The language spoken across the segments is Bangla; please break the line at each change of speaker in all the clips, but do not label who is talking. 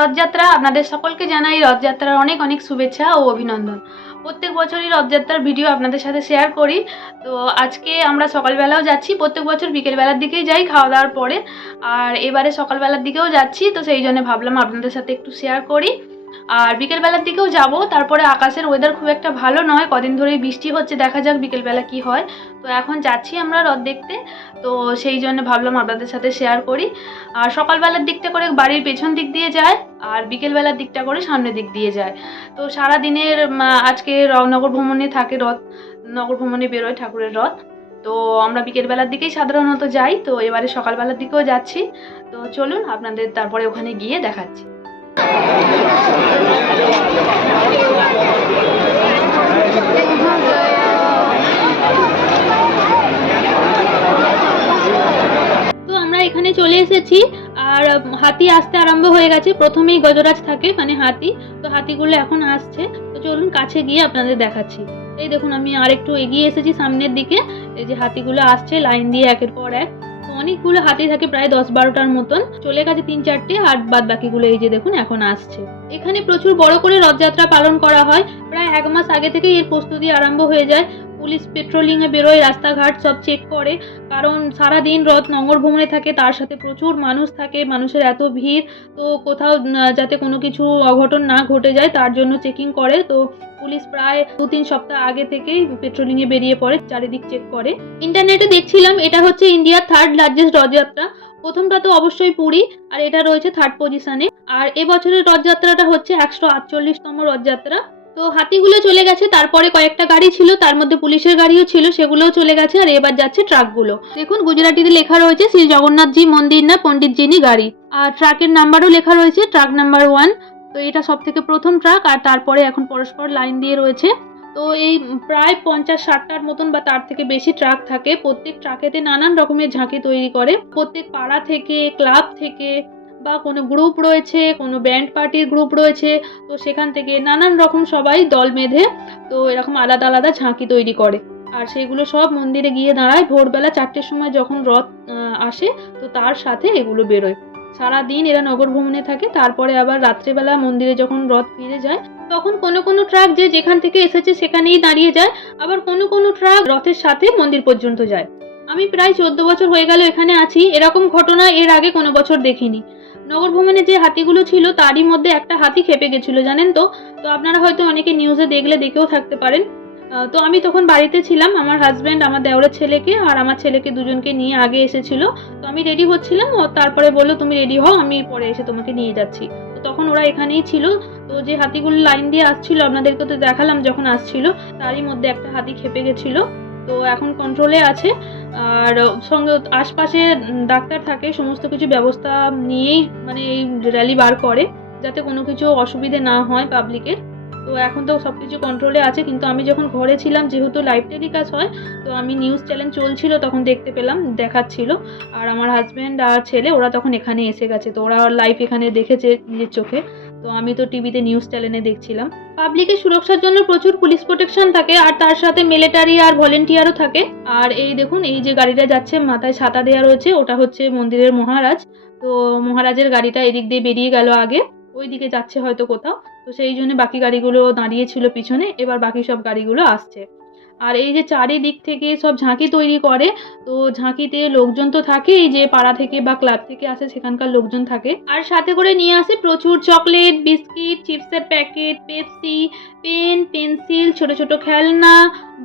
রথযাত্রা, আপনাদের সকলকে জানাই রথযাত্রার অনেক অনেক শুভেচ্ছা ও অভিনন্দন। প্রত্যেক বছরই রথযাত্রার ভিডিও আপনাদের সাথে শেয়ার করি। তো আজকে আমরা সকালবেলাও যাচ্ছি, প্রত্যেক বছর বিকেলবেলার দিকেই যাই খাওয়া দাওয়ার পরে। আর এবারে সকালবেলার দিকেও যাচ্ছি, তো সেই জন্য ভাবলাম আপনাদের সাথে একটু শেয়ার করি। আর বিকেলবেলার দিকেও যাব, তারপরে আকাশের ওয়েদার খুব একটা ভালো নয়, কদিন ধরেই বৃষ্টি হচ্ছে, দেখা যাক বিকেলবেলা কি হয়। তো এখন যাচ্ছি আমরা রথ দেখতে, তো সেই জন্য ভাবলাম আপনাদের সাথে শেয়ার করি। আর সকালবেলার দিকটা করে বাড়ির পেছন দিক দিয়ে যায়, আর বিকেলবেলার দিকটা করে সামনের দিক দিয়ে যায়। তো সারা দিনের আজকে নগর ভ্রমণে থাকে রথ, নগর ভ্রমণে বেরোয় ঠাকুরের রথ। তো আমরা বিকেলবেলার দিকেই সাধারণত যাই, তো এবারে সকালবেলার দিকেও যাচ্ছি। তো চলুন আপনাদের তারপরে ওখানে গিয়ে দেখাচ্ছি। এখানে চলে এসেছি, আর হাতি আসতে আরম্ভ হয়ে গেছে। প্রথমেই গজরাজ থাকে মানে হাতি। তো হাতিগুলো এখন আসছে। তো চলুন কাছে গিয়ে আপনাদের দেখাচ্ছি। এই দেখুন, আমি আর একটু এগিয়ে এসেছি সামনের দিকে। এই যে হাতিগুলো আসছে, লাইন দিয়ে একের পর এক। অনেকগুলো হাতে থাকে প্রায় দশ বারোটার মতন। চলে গেছে তিন চারটে আর বাদ বাকিগুলো এই যে দেখুন, এখন আসছে। এখানে প্রচুর বড় করে রথযাত্রা পালন করা হয়। প্রায় এক মাস আগে থেকেই এর প্রস্তুতি আরম্ভ হয়ে যায়। পুলিশ পেট্রোলিংয়ে বেরোয়, রাস্তাঘাট সব চেক করে। কারণ সারা দিন রথ নগর ভ্রমণে থাকে, তার সাথে প্রচুর মানুষ থাকে, মানুষের এত ভিড়। তো কোথাও যাতে কোনো কিছু অঘটন না ঘটে যায়, তার জন্য চেকিং করে। তো পুলিশ প্রায় দু তিন সপ্তাহ আগে থেকেই পেট্রোলিং এ বেরিয়ে পড়ে, চারিদিক চেক করে। ইন্টারনেটে দেখছিলাম, এটা হচ্ছে ইন্ডিয়ার থার্ড লার্জেস্ট রথযাত্রা। প্রথমটা তো অবশ্যই পুরী, আর এটা রয়েছে থার্ড পজিশনে আর এবছরের রথযাত্রাটা হচ্ছে একশো আটচল্লিশতম রথযাত্রা। তো হাতিগুলো চলে গেছে, তারপরে কয়েকটা গাড়ি ছিল, তার মধ্যে পুলিশের গাড়িও ছিল, সেগুলোও চলে গেছে, আর এবার যাচ্ছে ট্রাকগুলো। দেখুন, গুজরাটিতে লেখা রয়েছে, শ্রী জগন্নাথজি মন্দির না, পণ্ডিতজিনি গাড়ি। আর ট্রাকের নাম্বারও লেখা রয়েছে, ট্রাক নাম্বার ওয়ান। তো এটা সব থেকে প্রথম ট্রাক, আর তারপরে এখন পরস্পর লাইন দিয়ে রয়েছে। তো এই প্রায় পঞ্চাশ ষাটটার মতন বা তার থেকে বেশি ট্রাক থাকে। প্রত্যেক ট্রাকেতে নানান রকমের ঝাঁকি তৈরি করে। প্রত্যেক পাড়া থেকে, ক্লাব থেকে বা কোনো গ্রুপ রয়েছে, কোনো ব্যান্ড পার্টির গ্রুপ রয়েছে, তো সেখান থেকে নানান রকম সবাই দল বেঁধে, তো এরকম আলাদা আলাদা ঝাঁকি তৈরি করে। আর সেগুলো সব মন্দিরে গিয়ে দাঁড়ায়। ভোরবেলা চারটের সময় যখন রথ আসে, তো তার সাথে এগুলো বেরোয়। সারা দিন এরা নগর ভ্রমণে থাকে। তারপরে আবার রাত্রেবেলা মন্দিরে যখন রথ ফিরে যায়, তখন কোনো কোনো ট্রাক যে যেখান থেকে এসেছে সেখানেই দাঁড়িয়ে যায়। আবার কোনো কোনো ট্রাক রথের সাথে মন্দির পর্যন্ত যায়। আমি প্রায় চোদ্দ বছর হয়ে গেল এখানে আছি। এরকম ঘটনা এর আগে কোনো বছর দেখিনি। নগর ভ্রমণে যে হাতিগুলো ছিল, তারই মধ্যে একটা হাতি খেপে গেছিল, জানেন তো? তো আপনারা হয়তো অনেকে নিউজে দেখলে দেখেও থাকতে পারেন। তো আমি তখন বাড়িতে ছিলাম, আমার হাজব্যান্ড আমার দেওরের ছেলেকে আর আমার ছেলেকে দুজনকে নিয়ে আগে এসেছিল। তো আমি রেডি হচ্ছিলাম তারপরে বলল, তুমি রেডি হও, আমি পরে এসে তোমাকে নিয়ে যাচ্ছি। তো তখন ওরা এখানেই ছিল। তো যে হাতিগুলো লাইন দিয়ে আসছিল, আপনাদেরকে তো দেখালাম যখন আসছিল, তারই মধ্যে একটা হাতি খেপে গেছিল। তো এখন কন্ট্রোলে আছে। আর সঙ্গে আশপাশে ডাক্তার থাকে, সমস্ত কিছু ব্যবস্থা নিয়েই মানে এই র্যালি বার করে, যাতে কোনো কিছু অসুবিধে না হয় পাবলিকের তো এখন তো সব কিছু কন্ট্রোলে আছে, কিন্তু আমি যখন ঘরে ছিলাম, যেহেতু লাইভ টেলিকাস্ট হয়, তো আমি নিউজ চ্যানেল চলছিল, তখন দেখতে পেলাম, দেখাচ্ছিল। আর আমার হাজব্যান্ড আর ছেলে, ওরা তখন এখানে এসে গেছে, তো ওরা লাইভ এখানে দেখেছে নিজের চোখে। তো আমি তো টিভিতে নিউজ চ্যানেলে দেখছিলাম। পাবলিকের সুরক্ষার জন্য প্রচুর পুলিশ প্রোটেকশন থাকে আর তার সাথে মিলিটারি আর ভলেন্টিয়ারও থাকে। আর এই দেখুন, এই যে গাড়িটা যাচ্ছে, মাথায় ছাতা দেওয়া রয়েছে, ওটা হচ্ছে মন্দিরের মহারাজ। তো মহারাজের গাড়িটা এদিক দিয়ে বেরিয়ে গেল আগে ওই দিকে যাচ্ছে হয়তো কোথাও। তো সেই জন্য বাকি গাড়িগুলো দাঁড়িয়ে ছিল পিছনে, এবার বাকি সব গাড়িগুলো আসছে। আর এই যে চারিদিক থেকে সব ঝাঁকি তৈরি করে, তো ঝাঁকিতে লোকজন তো থাকেই যে পাড়া থেকে বা ক্লাব থেকে আসে, সেখানকার লোকজন থাকে। আর সাথে করে নিয়ে আসে প্রচুর চকলেট, বিস্কিট, চিপসের প্যাকেট, পেপসি, পেন, পেন্সিল, ছোট ছোট খেলনা,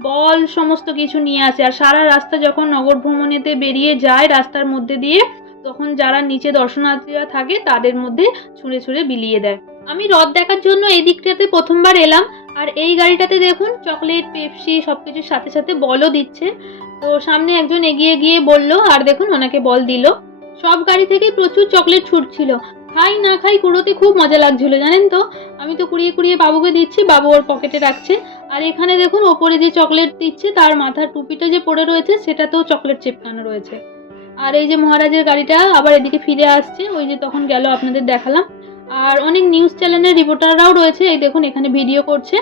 বল, সমস্ত কিছু নিয়ে আসে। আর সারা রাস্তা যখন নগর ভ্রমণেতে বেরিয়ে যায় রাস্তার মধ্যে দিয়ে, তখন যারা নিচে দর্শনার্থীরা থাকে, তাদের মধ্যে ছুঁড়ে ছুঁড়ে বিলিয়ে দেয়। আমি রথ দেখার জন্য এই দিকটাতে প্রথমবার এলাম। আর এই গাড়িটাতে দেখুন চকলেট পেপসি সব কিছুর সাথে সাথে বলও দিচ্ছে। তো সামনে একজন এগিয়ে গিয়ে বলল, আর দেখুন ওনাকে বল দিল। সব গাড়ি থেকে প্রচুর চকলেট ছুটছিল। খাই না খাই কুড়োতে খুব মজা লাগছিল, জানেন তো? আমি তো কুড়িয়ে কুড়িয়ে বাবুকে দিচ্ছি, বাবু ওর পকেটে রাখছে। আর এখানে দেখুন, ওপরে যে চকলেট দিচ্ছে, তার মাথার টুপিটা যে পড়ে রয়েছে, সেটাতেও চকলেট চিপকানো রয়েছে। আর এই যে মহারাজের গাড়িটা আবার এদিকে ফিরে আসছে, ওই যে তখন গেল, আপনাদের দেখালাম। আর অনেক নিউজ চ্যানেলের রিপোর্টাররাও রয়েছে। এই দেখুন, এখানে ভিডিও করছে।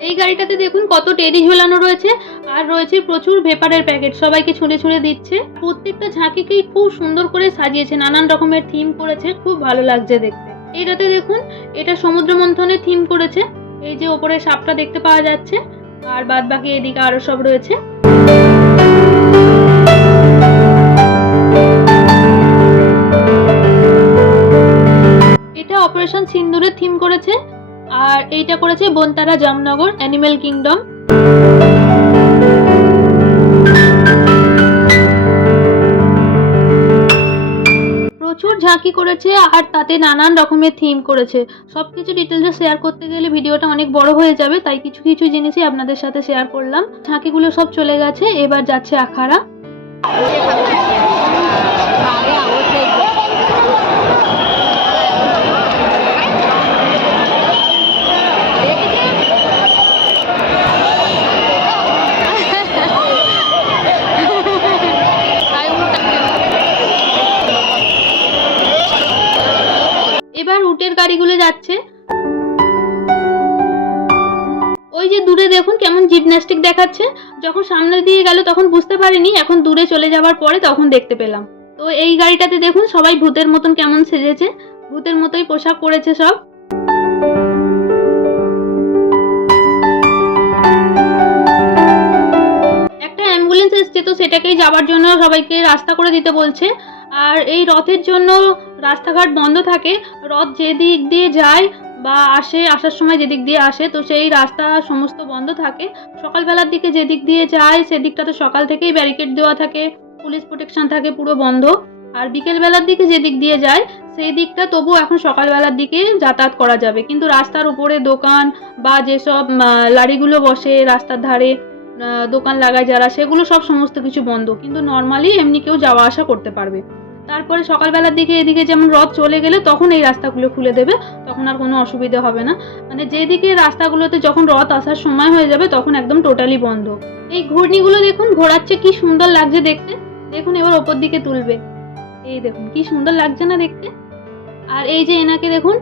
এই গাড়িটাতে দেখুন কত টেডি ঝোলানো রয়েছে। আর রয়েছে প্রচুর ভেপারের প্যাকেট সবাইকে ছুঁড়ে ছুঁড়ে দিচ্ছে। প্রত্যেকটা ঝাঁকিকেই খুব সুন্দর করে সাজিয়েছে। নানান রকমের থিম করেছে। খুব ভালো লাগছে দেখতে। এইটাতে দেখুন, এটা সমুদ্র মন্থনের থিম করেছে। এই যে ওপরে সাপটা দেখতে পাওয়া যাচ্ছে। আর বাদ বাকি এদিকে আরও সব রয়েছে। অপারেশন সিন্দুরের থিম করেছে, আর এইটা করেছে বনতারা জামনগর অ্যানিমেল কিংডম। প্রচুর ঝাঁকি করেছে আর তাতে নানান রকমের থিম করেছে। সব কিছু ডিটেলসে শেয়ার করতে গেলে ভিডিওটা অনেক বড় হয়ে যাবে, তাই কিছু কিছু জিনিসই আপনাদের সাথে শেয়ার করলাম। ঝাঁকিগুলো সব চলে গেছে, এবার যাচ্ছে আখাড়া। এবার উটের গাড়িগুলো যাচ্ছে। ওই যে দূরে দেখুন কেমন জিমন্যাস্টিক দেখাচ্ছে। যখন সামনে দিয়ে গেল তখন বুঝতে পারিনি, এখন দূরে চলে যাওয়ার পরে তখন দেখতে পেলাম। তো এই গাড়িটাতে দেখুন সবাই ভূতের মতন কেমন সেজেছে। ভূতের মতোই পোশাক পরেছে সব। একটা অ্যাম্বুলেন্স এসছে, তো সেটাকেই যাওয়ার জন্য সবাইকে রাস্তা করে দিতে বলছে। আর এই রথের জন্য রাস্তাঘাট বন্ধ থাকে, রথ যেদিক দিয়ে যায় বা আসে, আসার সময় যেদিক দিয়ে আসে, তো সেই রাস্তা সমস্ত বন্ধ থাকে। সকালবেলার দিকে যেদিক দিয়ে যায়, সেদিকটা তো সকাল থেকেই ব্যারিকেড দেওয়া থাকে পুলিশ প্রোটেকশন থাকে, পুরো বন্ধ। আর বিকেলবেলার দিকে যেদিক দিয়ে যায় সেই দিকটা তবু এখন সকালবেলার দিকে যাতায়াত করা যাবে। কিন্তু রাস্তার উপরে দোকান বা যেসব লারিগুলো বসে রাস্তার ধারে দোকান লাগায় যারা, সেগুলো সব সমস্ত কিছু বন্ধ। কিন্তু নর্মালি এমনি কেউ যাওয়া আসা করতে পারবে। তারপরে সকালবেলার দিকে এদিকে যেমন রথ চলে গেলে তখন এই রাস্তাগুলো খুলে দেবে, তখন আর কোনো অসুবিধা হবে না। মানে যেদিকে রাস্তাগুলোতে যখন রথ আসার সময় হয়ে যাবে, তখন একদম টোটালি বন্ধ। এই ঘূর্ণিগুলো দেখুন, ঘোরাচ্ছে, কি সুন্দর লাগছে দেখতে। দেখুন, এবার ওপর দিকে তুলবে। এই দেখুন, কি সুন্দর লাগছে না দেখতে। আর এই যে এনাকে দেখুন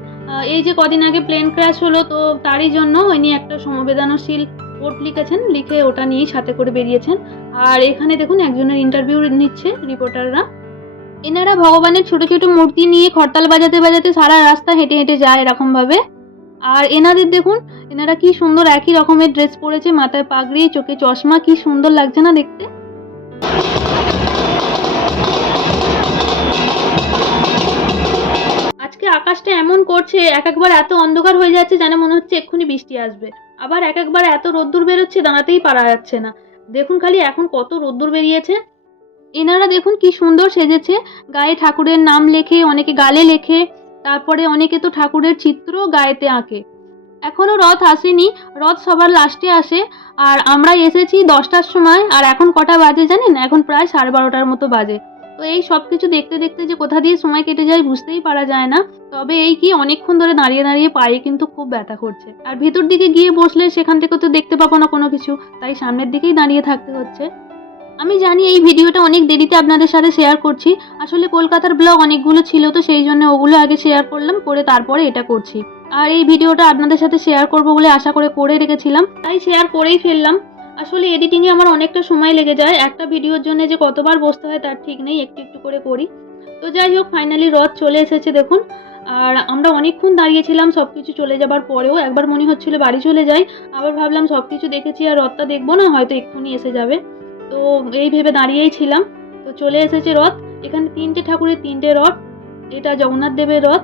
এই যে কদিন আগে প্লেন ক্র্যাশ হলো, তো তারই জন্য ইনি একটা সমবেদনশীল কোট লিখেছেন, লিখে ওটা নিয়েই সাথে করে বেরিয়েছেন। আর এখানে দেখুন একজনের ইন্টারভিউ নিচ্ছে রিপোর্টাররা এনারা ভগবানের ছোট ছোট মূর্তি নিয়ে খরতাল বাজাতে বাজাতে সারা রাস্তা হেঁটে হেঁটে যায় এরকমভাবে। আর এনাদের দেখুন, এনারা কি সুন্দর একই রকমের ড্রেস পরেছে, মাথায় পাগড়ি, চোখে চশমা, কি সুন্দর লাগছে না দেখতে? আকাশটা এমন করছে, এক একবার এত অন্ধকার হয়ে যাচ্ছে যেন মনে হচ্ছে এক্ষুনি বৃষ্টি আসবে। আবার এক একবার এত রোদ্দুর বেরোচ্ছে, দাঁড়াতেই পারা যাচ্ছে না। দেখুন খালি এখন কত রোদ্দুর বেরিয়েছে। এনারা দেখুন কি সুন্দর সেজেছে। গায়ে ঠাকুরের নাম লেখে, অনেকে গালে লেখে, তারপরে অনেকে তো ঠাকুরের চিত্র গায়েতে আঁকে। এখনও রথ আসেনি, রথ সবার লাস্টে আসে। আর আমরা এসেছি দশটার সময়, আর এখন কটা বাজে জানেন? এখন প্রায় সাড়ে বারোটার মতো বাজে। তো এই সব কিছু দেখতে দেখতে যে কোথা দিয়ে সময় কেটে যায় বুঝতেই পারা যায় না। তবে এই কি অনেকক্ষণ ধরে দাঁড়িয়ে দাঁড়িয়ে পায়ে কিন্তু খুব ব্যথা করছে। আর ভিতর দিকে গিয়ে বসলে সেখান থেকে তো দেখতে পাবো না কোনো কিছু, তাই সামনের দিকেই দাঁড়িয়ে থাকতে হচ্ছে। আমি জানি এই ভিডিওটা অনেক দেরিতে আপনাদের সাথে শেয়ার করছি। আসলে কলকাতার ব্লগ অনেকগুলো ছিল, তো সেই জন্য ওগুলো আগে শেয়ার করলাম, করে তারপরে এটা করছি। আর এই ভিডিওটা আপনাদের সাথে শেয়ার করব বলে আশা করে করে রেখেছিলাম, তাই শেয়ার করেই ফেললাম। আসলে এডিটিংয়ে আমার অনেকটা সময় লেগে যায়। একটা ভিডিওর জন্য যে কতবার বসতে হয় তার ঠিক নেই, একটু একটু করে করি। তো যাই হোক ফাইনালি রথ চলে এসেছে দেখুন। আর আমরা অনেকক্ষণ দাঁড়িয়েছিলাম সব কিছু চলে যাবার পরেও। একবার মনে হচ্ছিল বাড়ি চলে যাই। আবার ভাবলাম সব কিছু দেখেছি আর রথটা দেখব না, হয়তো এক্ষুনি এসে যাবে। তো এই ভেবে দাঁড়িয়েই ছিলাম। তো চলে এসেছে রথ। এখানে তিনটে ঠাকুরের তিনটে রথ। এটা জগন্নাথ দেবের রথ।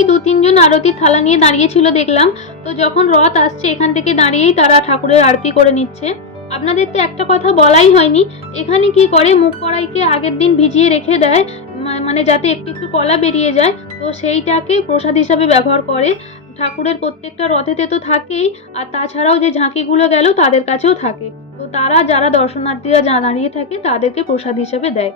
আমাদের দু তিনজন আরতির থালা নিয়ে দাঁড়িয়েছিল দেখলাম। তো যখন রথ আসছে, এখান থেকে দাঁড়িয়েই তারা ঠাকুরের আরতি করে নিচ্ছে। আপনাদের তো একটা কথা বলাই হয়নি, এখানে কি করে মুখ কড়াইকে আগের দিন ভিজিয়ে রেখে দেয়? মানে যাতে একটু একটু কলা বেরিয়ে যায়। তো সেইটাকে প্রসাদ হিসাবে ব্যবহার করে। ঠাকুরের প্রত্যেকটা রথেতে তো থাকেই, আর তাছাড়াও যে ঝাঁকিগুলো গেল তাদের কাছেও থাকে। তো তারা যারা দর্শনার্থীরা দাঁড়িয়ে থাকে তাদেরকে প্রসাদ হিসেবে দেয়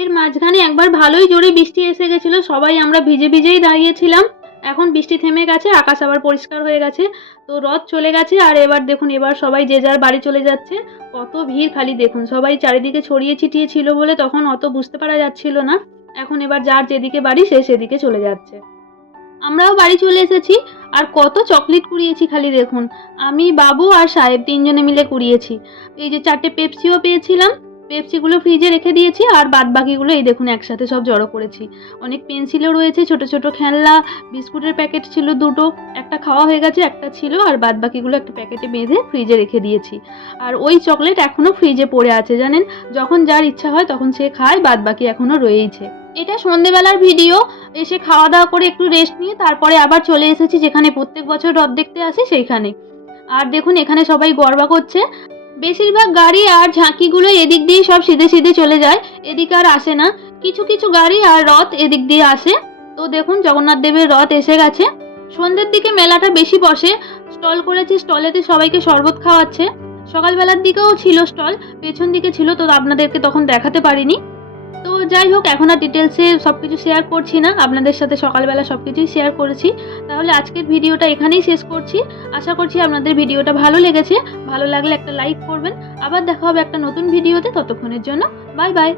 এর মাঝখানে একবার ভালোই জোরে বৃষ্টি এসে গেছিল, সবাই আমরা ভিজে ভিজেই দাঁড়িয়েছিলাম। এখন বৃষ্টি থেমে গেছে, আকাশ আবার পরিষ্কার হয়ে গেছে। তো রথ চলে গেছে, আর এবার দেখুন, এবার সবাই যে যার বাড়ি চলে যাচ্ছে, কত ভিড় খালি দেখুন। সবাই চারিদিকে ছড়িয়ে ছিটিয়ে ছিল বলে তখন অত বুঝতে পারা যাচ্ছিল না। এখন এবার যার যেদিকে বাড়ি, সে সেদিকে চলে যাচ্ছে। আমরাও বাড়ি চলে এসেছি, আর কত চকলেট কুড়িয়েছি খালি দেখুন। আমি, বাবু আর সাহেব তিনজনে মিলে কুড়িয়েছি। এই যে চারটে পেপসিও পেয়েছিলাম পেপসিগুলো ফ্রিজে রেখে দিয়েছি আর বাদ বাকিগুলো এই দেখুন একসাথে সব জড়ো করেছি। অনেক পেন্সিলও রয়েছে, ছোট ছোট খেলনা, বিস্কুটের প্যাকেট ছিল দুটো, একটা খাওয়া হয়ে গেছে, একটা ছিল, আর বাদ বাকিগুলো একটা প্যাকেটে বেঁধে ফ্রিজে রেখে দিয়েছি। আর ওই চকলেট এখনও ফ্রিজে পড়ে আছে জানেন? যখন যার ইচ্ছা হয় তখন সে খায় বাদ বাকি এখনও রয়েইছে। এটা সন্ধেবেলার ভিডিও, এসে খাওয়া দাওয়া করে একটু রেস্ট নিয়ে তারপরে আবার চলে এসেছি যেখানে প্রত্যেক বছর রথ দেখতে আসি সেইখানে। আর দেখুন এখানে সবাই গরবা করছে বেশিরভাগ গাড়ি আর ঝাঁকিগুলো এদিক দিয়ে সব সিধে সিধে চলে যায়, এদিকে আর আসে না। কিছু কিছু গাড়ি আর রথ এদিক দিয়ে আসে। তো দেখুন, জগন্নাথ দেবের রথ এসে গেছে। সন্ধ্যের দিকে মেলাটা বেশি বসে। স্টল করেছে, স্টলেতে সবাইকে শরবত খাওয়াচ্ছে। সকালবেলার দিকেও ছিল স্টল, পেছন দিকে ছিল, তো আপনাদেরকে তখন দেখাতে পারিনি। যাই হোক, এখন আর ডিটেলসে সব কিছু শেয়ার করছি না। আপনাদের সাথে সকালবেলা সব কিছুই শেয়ার করেছি। তাহলে আজকের ভিডিওটা এখানেই শেষ করছি। আশা করছি আপনাদের ভিডিওটা ভালো লেগেছে। ভালো লাগলে একটা লাইক করবেন। আবার দেখা হবে একটা নতুন ভিডিওতে ততক্ষণের জন্য। Bye bye